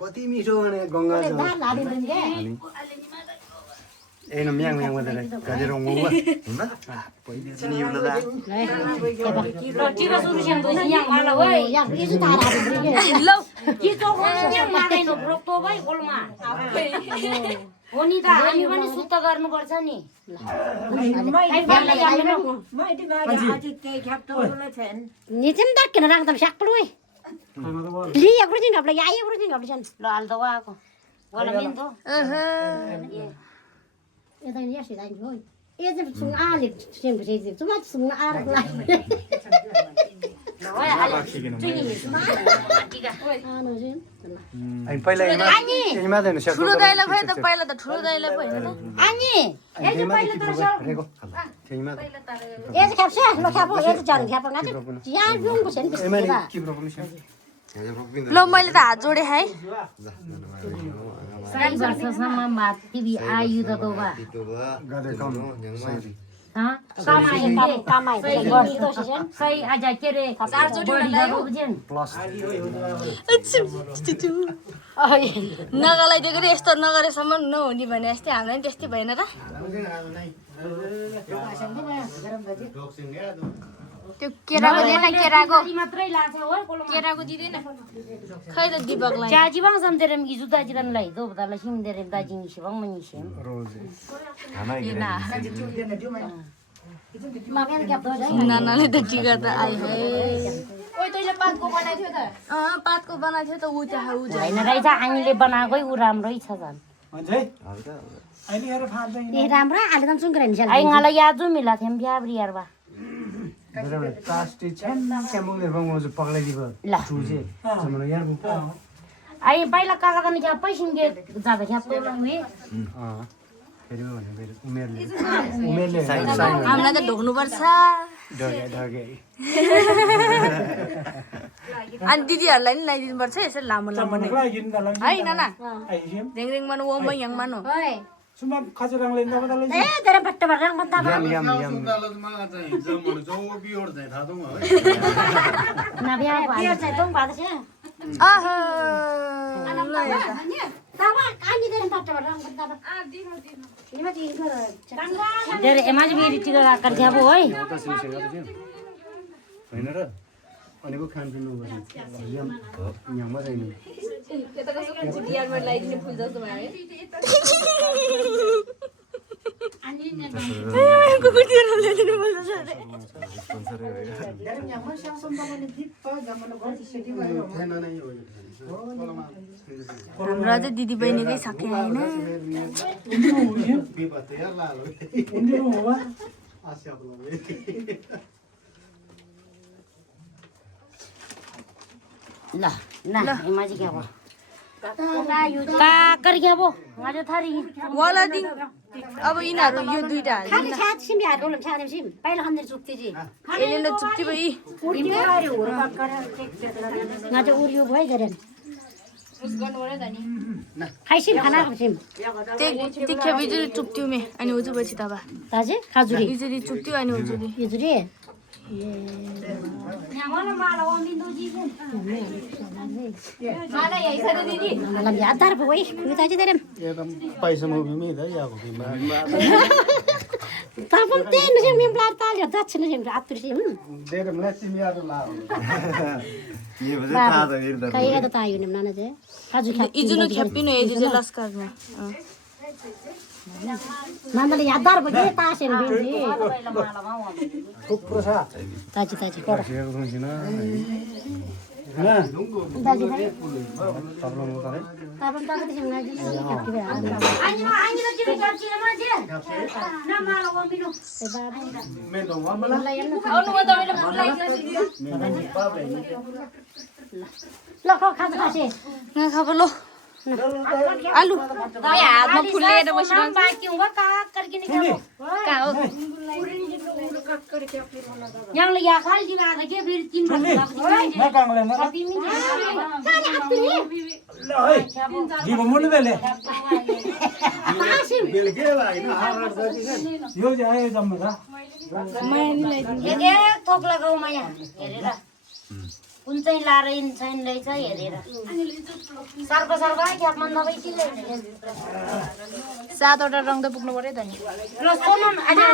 कति मिठो भने गङ्गा एनो म्याङ म्याङ गर्दै गाजेर ngủ चिनी उला दा Chico solution tôi sẽ nhang mà là ơi. Cái thứ ta là lâu. Chico không nhang mà đây nó block to भाइ कोलमा. हो नि त हामी पनि सुत्त गर्नुपर्छ नि. Nitin dak kena rang tam sak plui. Li aku rin ngap la ya aku rin ngap jan. Lo aldo aku. Wala min to. Ya tadi ya sih tadi hoy. Ya jadi sung ali sing ke sih. Cuma sung ar lai. अनि पहिला एमा then सक्छ ठुलो दाइले भयो त पहिला त ठुलो दाइले भयो नि Ani. Ya jadi पहिला त सर. एमा Ya jadi kapsa lo kapo ya jadi jalan kapo ngati. Ya belum bosan एमा bisa. के प्रब्लम छ ल मैले त हात जोडे है Sai bersama Mbak TV Ayu to ba. गादे com Ha? Kamai itu sih. Sai aja kere चार जोडी लगायो बुझेन. प्लस नगलाइदिएको रे यस्तो नगरेसम्म नहुने भने जस्तै हामीलाई नि त्यस्तै भएन र त्यो केराको दिएन केराको मात्रै लाछ हो कोलमा. केराको दिँदैन खै त दिपकलाई Caji bang sam terem izu ta jiran lai do bata sim terem ta jing si bang mani sim. Rose Makan kap do jai. नानाले त टिका त आइ है ओइ तैले पातको बनाएको थियो त पातको बनाएको थियो त ऊ त्यहाँ ऊ होइन रहेछ हामीले बनाएकै उ राम्रै छ झन्. अझै अहिले हेर फाल्दैन ए राम्रो आले त सुन नि ai ngala ya ju mila them bia briar ba. बराबर कास्टी छन क्यामोले बंगो पक्लाइदिबो ल. छुजे समन यार बुक Ai पहिला काका कनि क्या पैसिन के जादा क्या तो लंगे. फेरि भने फेरि उमेरले हामीलाई त ढोक्नु पर्छ ढगे ढगे अनि दिदीहरूलाई नि लगाइदिनु पर्छ यसरी लामो लामो नै है नाना रेङरेङ मानु ओम yang मानु Oi. सुमा खजराङ लेन दाबा Eh terem patta barang banta ba. यम यम Na bia ba. Bia चाहिँ तँ बात छ. आह Tawa kani terem patta barang banta ba. Ini mah tin कर. Dari emaj biri tika कर जाबो ओइ. हैन र अनेको खान पिन गर्छ यम यममा छैन यता कसो जिडिआरमा लगाइदिने फुल जस्तो भयो है कुकुरतिर ल्याइदिनु पर्छ हाम्रो अझै दिदी बहिनीकै सके होइन ल ल एमाजी क्या भयो का कर क्या भयो ngajo thari वाला दिन अब यिनीहरू यो दुईटा खाली छात सिम यार बोलम छाने सिम पहिला खन्दै चुक्ति जी यसले चुप्ती भई इम्प्यारी हो र पक्कर ngajo उरियो भइ गरे उस गर्नु पर्यो त नि खाइसिम खाना खाइसिम ते खेबिजुरी चुप्त्यो मे अनि उजु पछि तबा ताजे खाजुरी इजुरी चुप्त्यो अनि उजुरी इजुरी यहाँ वाला माला वो बिंदु जी को माला यही छ त दिदी माला याद तार भई खुली ताजे देरम एकदम पैसा मुभी दा याको बिमा तापम तेन सिम मिम प्लाट ताल यो दक्षिण सिम आतुर सिम देरम लसिम याद ला ये बजे ता त हेर्दा काई त तायो नि नाना जे खाजु खा इजुनु खेपिनु इजु लस्करमा नानाले याद तार भई तासेन बिन्जी खूब प्रसाद ताजी ताजी कोडा शेयर गर्नुसिन हैन ताजी भाइ प्रब्लम हो त तापम ताको सिम नाजी खेपि आनी त जिबे गर्छि न माजे न माला वो बिनु ए बाबु मेन त वामला आउनु म तपाईले फुल लगाइदिनु ल खा खाजा खासे न खाबो लो आलु हातमा फुलेर बसिरहन्छ बाँकी हुँगा काक करके निकालो कहाँ हो यहाँले यहाँ खाली दिला आधा के फेरि 3 बजे एक थोक लगाऊ म यहाँ हेरेर कुन चाहिँ लाएर छैन रहेछ हेरेर सर्प ख्यापमा नभई किले 7वटा रङ त पुग्नु पर्यो त नि ल सोनम अलि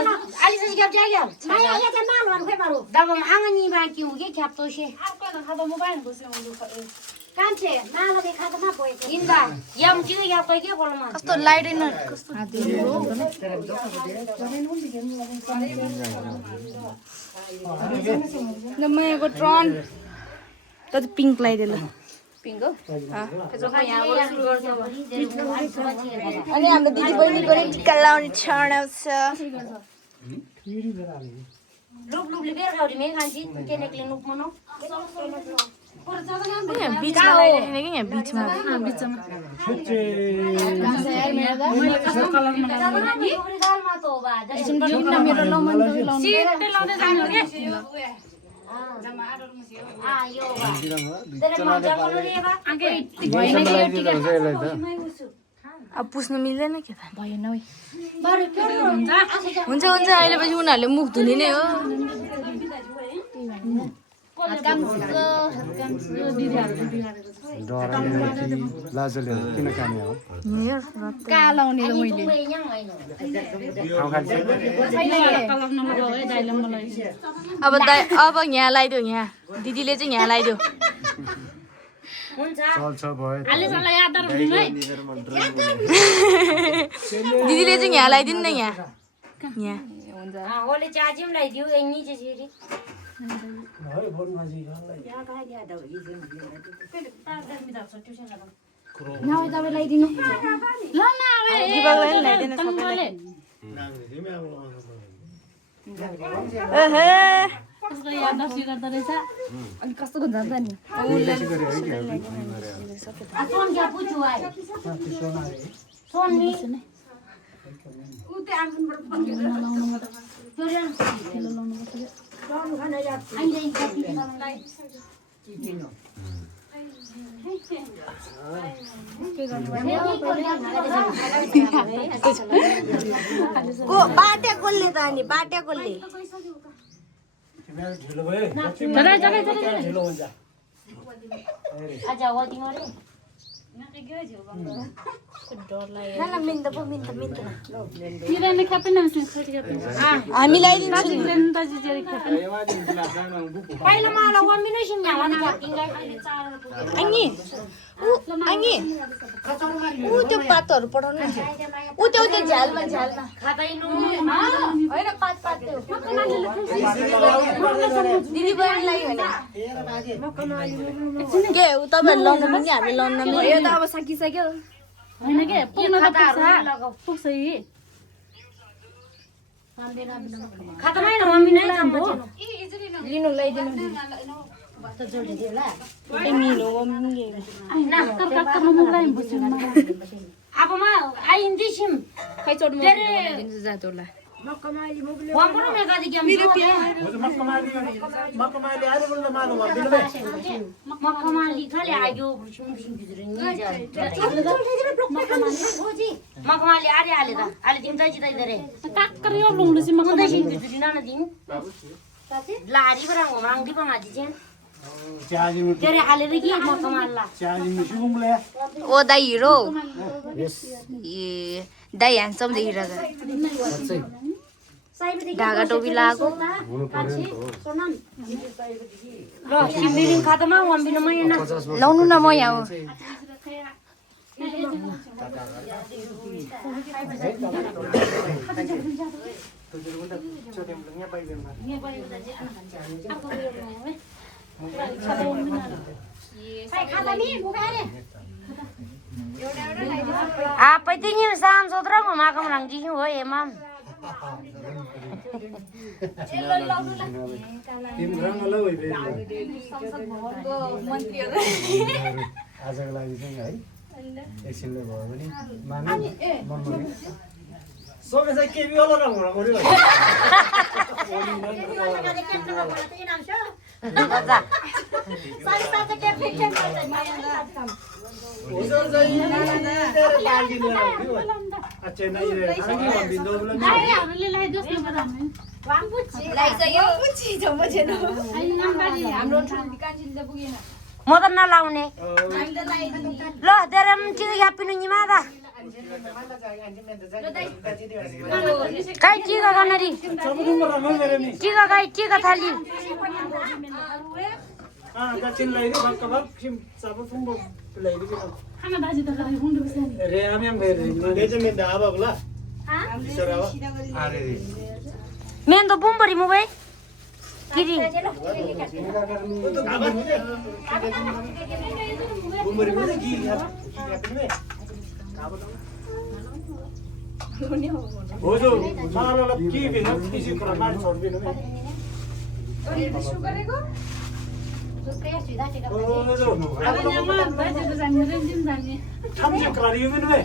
चाहिँ ख्याप जाग्यो माया या चाहिँ माल भन खोइ मारु दबम आंगनी बाकी हो के ख्याप तो से आपको त खादा मोबाइल बसे कान्छे माला देखा त मा पोइ इंदा यम चिगे या कोइ के बोलमा कस्तो लाइदैन कस्तो नमाको ट्रन त पिंक लगाइदिएला पिंक हो अनि हाम्रो दिदी बहिनीको टिका लाउने क्षण आउँछ लुप बेर गाउरी मे कान्छी के निक्ले नुप मनो बीचमा लगाइदिने कि यहाँ बीचमा मेरो अब पुस्नु मिल्दैन के त भएन है हुन्छ अहिले पछि उनीहरूले मुख धुने नै हो लाजले किन काने हो कहाँ लाउने त मैले अब यहाँ लगाइदियो यहाँ दिदीले चाहिँ यहाँ लगाइदियो दिदीले चाहिँ यहाँ लगाइदिनु न यहाँ ओले चाजिम लगाइदियो यही चाहिँ लगाइदिनु कस्तो जान्छ नि सोन क्या पूछू आए सोन नि बाटे कोल्ले त अनि बाटे कोल्ले अच्छा वो तिमीहरु हामीलाई पहिला मलाई कम्बिनेसन यहाँ ऊ त्यो पातहरू पठाउनु ऊ त्यो झ्यालमा होइन पात दिदी बहिनीलाई के ऊ तपाईहरु लाउनु पनि हामी लाउनु यो त अब सकिसक्यो होइन के पुग्न त पुग्छ यी खातामै न मम्मी नै जाम्बो लिनु ल्याइदिनु त जोडी दिला ए मिलो मम्मी ना कर्कर्क मुगलाई बस्नु अब म आइन्दिसिम खै चोट म दिन्छु जा तोला वम्पर मेगा दि गेम मकमाली खाली आयो मकमाली आरे आले दा आले दिन्छ जितै दरे काक्कर यो लुङलुसी मकमाली जुजुरी ना दिन लारी बरा ngomong di pangaji jen तेरे आले रे की मकमाला ओ दाइ हिरो ए दाइ ह्यान्डसम देखिरहेको ढाका टोपी लगाएको र सिम्बिरिङ खातामा वम्बिनु मैना लाउनु न म यहाँ हो apa itu nih sam sotra ngomong orang jihyo ya mam एकछिनले भयो भने माने मनमने सोके चाहिँ के बियो होला र मोरी म त नलाउने ल तेरो चिज ख्यापिनु नि मादा काई चिका गनरी चिका काई चिका थाली दक्षिण लाइदे भक्क भक्क सिम सबै फुम्बो लाइदे के खाना बाजी त खाइ हुँदो छ नि रे आम्याम भएर देजे मे दाबा बला सरावा अरे मेन त बुम्बरी मोबाइल किरी बुमरी बुमरी की ख्यापिनु हो जो मालाला के बिन किसी कुरा मार छोड बिन हो जो ठाम्जे कुरा रियो बिन वे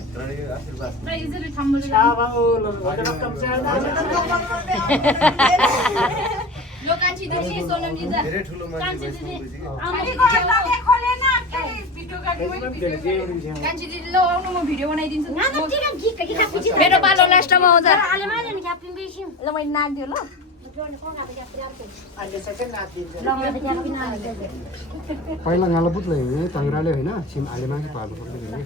छाबा ओ रकम लोकांची दिदी सोनम दिदा धेरै ठुलो मान्छे कान्छी दिदी ल आउनु म भिडियो बनाइदिन्छु मेरो बालो लास्टमा आउँछ आले माले नि ख्यापिनु बेसी ल मैले नाच्दियो ल पहिला गाला बुत्लै हैन तंगराले हैन सिम आले माथि पार्नु पर्छ नि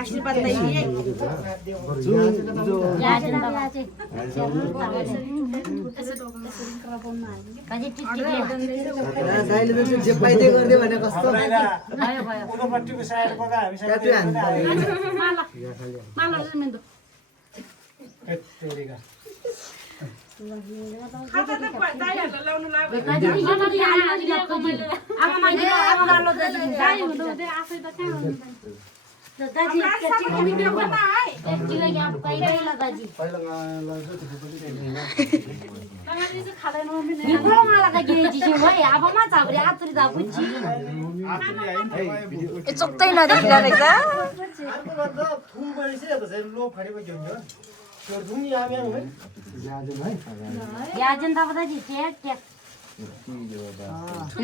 आशीर्वाद ल्याइदिए जे पाइदै गर्दै भने कस्तो उदोपट्टिको साइडको त हामी चोक्तै नदेखिला रहेछ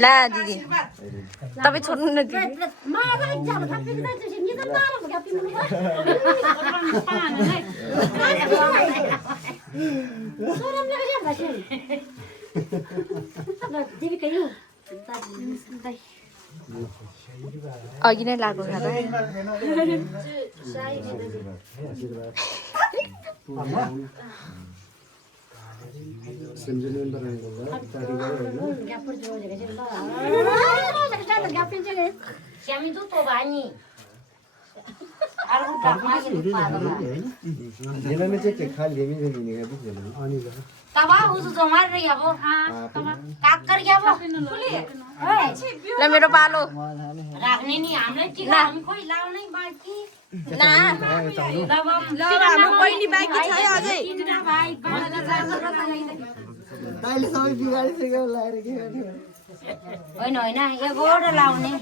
ला दिदी तपाईँ छोड्नु न दिदी अघि नै लाग्नु खाँदा ल मेरो पालो राख्ने नि हामीलाई टिका हामी खोइ लाउनै बाँकी ना हाम्रो बहिनी बाँकी छ अझै ताइले सबै बिगाडिसक्यो लाएर के गर्ने होइन होइन एगोडा लाउने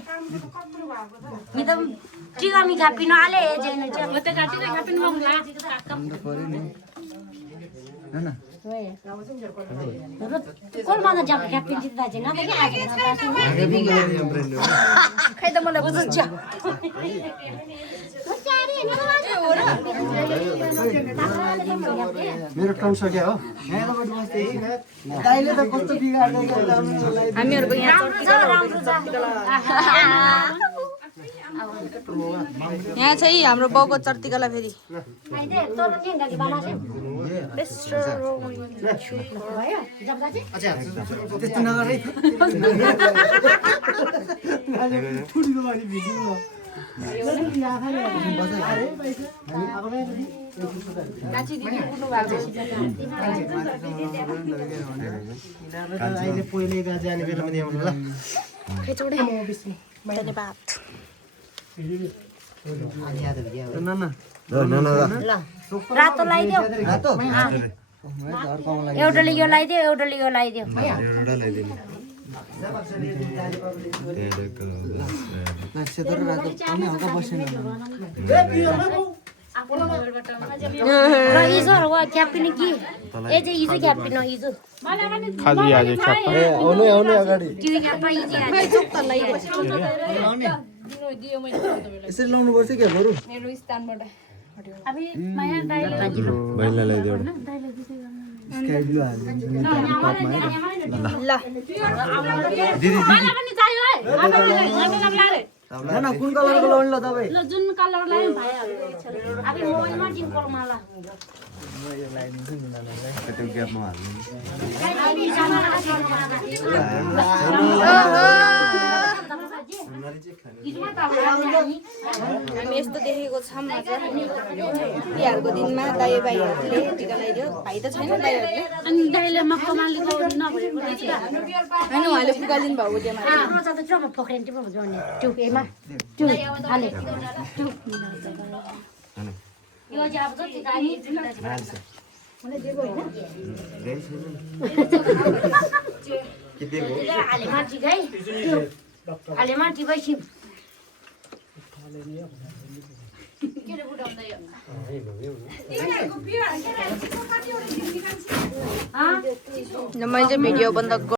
नि त टिका मी खापिनु आले जेन चाहिँ म त टिका खापिनु मौला हैन कोन माना जाप खापिनु जित दाजे न खै त मलाई बुझ्छ मेरो टर्न सक्यो हो यहाँबाट बस्दै ताइले त कस्तो बिगाड्दै हामीहरुको यहाँ यहाँ चाहिँ हाम्रो बाउको चर्तीकला फेरि त्यस्तो नगर है ठुलो वाली भिडियो अहिले पहिले जाने बेलामा ल्याउनु ल धन्यवाद रातो लगाइदेऊ एउटाले यो लगाइदेऊ एउटाले यो लगाइदेऊ र हिजो वा क्याप्पिन कि ए चाहिँ हिजो क्याप्पिन हिजो खाली आज छापा आउने अगाडि त्यो क्याप्पा हिजो यसरी लाउनु पर्छ के बरु मेरो स्थानबाट महिलालाई देऊ स्काई ब्लू हाल्नु ल दिदी ना कुन कलरको लाउनु ल तपाई जुन कलर लायो भइहाल्यो अब मोबाइलमा जिम कोलमाला यो लाइदिन्छु नि नानालाई त्यो ग्यापमा हाल्नु हामी यस्तो देखेको छौँ आज तिहारको दिनमा दाइ भाइहरूले टिका लगाइदियो भाइ त छैन दाइहरूले अनि दाइले मक्कमाली गौरी नभएको होइन उहाँले पुगालिदिनु भएको त्यहाँ रोजा त जम्मा पक्रेन्टी पो हुन्छ नि त्यो एमा त्यो हाले त्यो यो चाहिँ अब जति दाइ मलाई दिएको हैन हाले माथि गई हाले माथि बसी मैले चाहिँ भिडियो बन्द